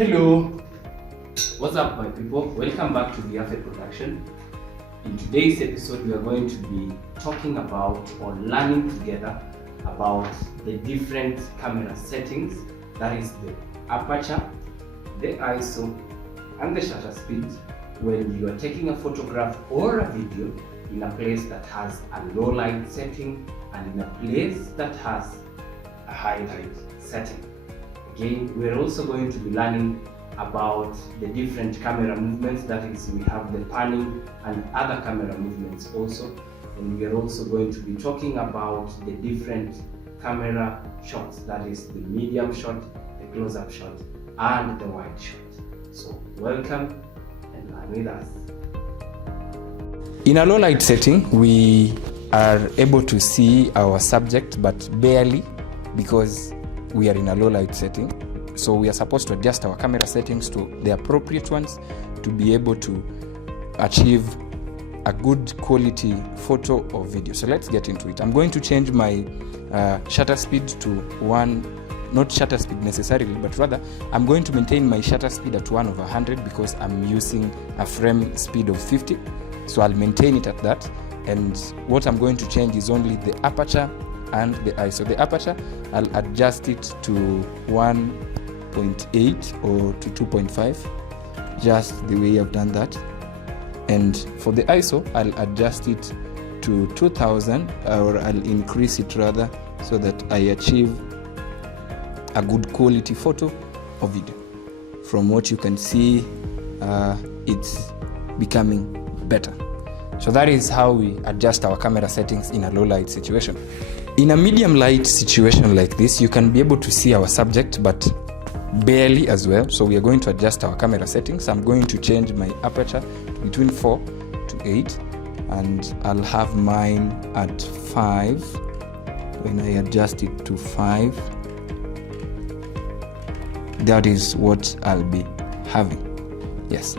Hello, what's up my people? Welcome back to the Afe Production. In today's episode we are going to be talking about or learning together about the different camera settings, that is the aperture, the ISO and the shutter speed when you are taking a photograph or a video in a place that has a low light setting and in a place that has a high light setting. Again, we're also going to be learning about the different camera movements, that is, we have the panning and other camera movements also, and we are also going to be talking about the different camera shots, that is the medium shot, the close-up shot and the wide shot. So welcome and learn with us. In a low light setting, we are able to see our subject but barely, because we are in a low light setting. So we are supposed to adjust our camera settings to the appropriate ones to be able to achieve a good quality photo or video. So let's get into it. I'm going to change my shutter speed to not shutter speed necessarily, but rather I'm going to maintain my shutter speed at 1/100 because I'm using a frame speed of 50. So I'll maintain it at that. And what I'm going to change is only the aperture and the ISO. The aperture, I'll adjust it to 1.8 or to 2.5, just the way I've done that. And for the ISO, I'll adjust it to 2000, or I'll increase it rather, so that I achieve a good quality photo or video. From what you can see, it's becoming better. So that is how we adjust our camera settings in a low light situation. In a medium light situation like this, you can be able to see our subject but barely as well. So we are going to adjust our camera settings. I'm going to change my aperture between 4 to 8, and I'll have mine at 5. When I adjust it to 5, that is what I'll be having. Yes,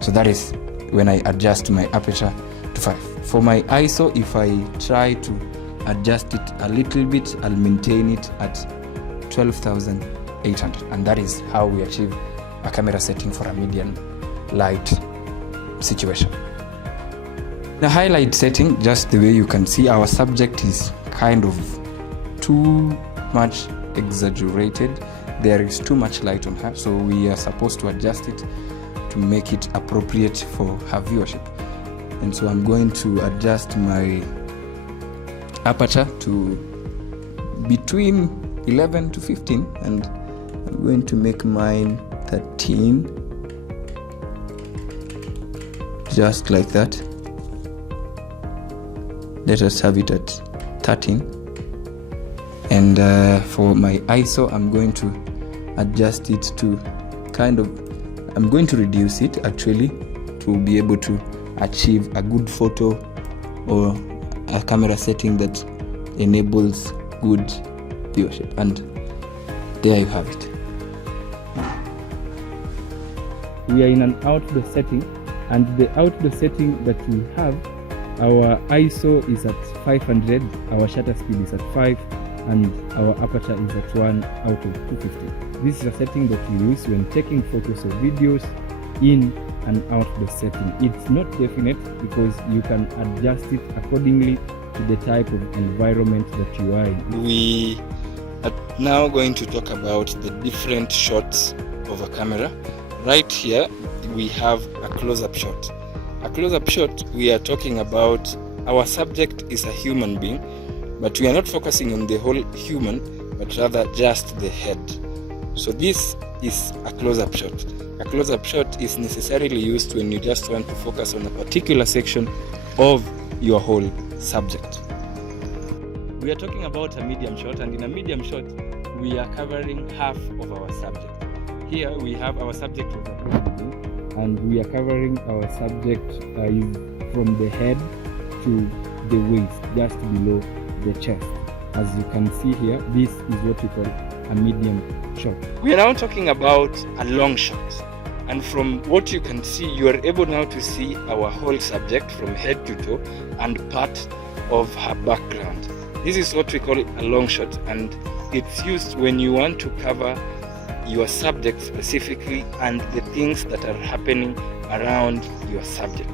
so that is when I adjust my aperture to 5. For my ISO, if I try to adjust it a little bit, I'll maintain it at 12,800, and that is how we achieve a camera setting for a medium light situation. The highlight setting, just the way you can see, our subject is kind of too much exaggerated. There is too much light on her, so we are supposed to adjust it to make it appropriate for her viewership. And so I'm going to adjust my aperture to between 11 to 15, and I'm going to make mine 13, just like that. Let us have it at 13. And for my ISO, I'm going to adjust it to I'm going to reduce it actually to be able to achieve a good photo or a camera setting that enables good viewership. And there you have it. We are in an outdoor setting, and the outdoor setting that we have, our ISO is at 500, our shutter speed is at 5, and our aperture is at 1/250. This is a setting that we use when taking photos or videos in an outdoor setting. It's not definite because you can adjust it accordingly to the type of environment that you are in. We are now going to talk about the different shots of a camera. Right here we have a close-up shot. A close-up shot, we are talking about our subject is a human being, but we are not focusing on the whole human, but rather just the head. So this is a close-up shot. A close-up shot is necessarily used when you just want to focus on a particular section of your whole subject. We are talking about a medium shot, and in a medium shot we are covering half of our subject. Here we have our subject with a human being, and we are covering our subject from the head to the waist, just below the chest. As you can see here, this is what we call a medium shot. We are now talking about a long shot, and from what you can see, you are able now to see our whole subject from head to toe and part of her background. This is what we call a long shot, and it's used when you want to cover your subject specifically and the things that are happening around your subject.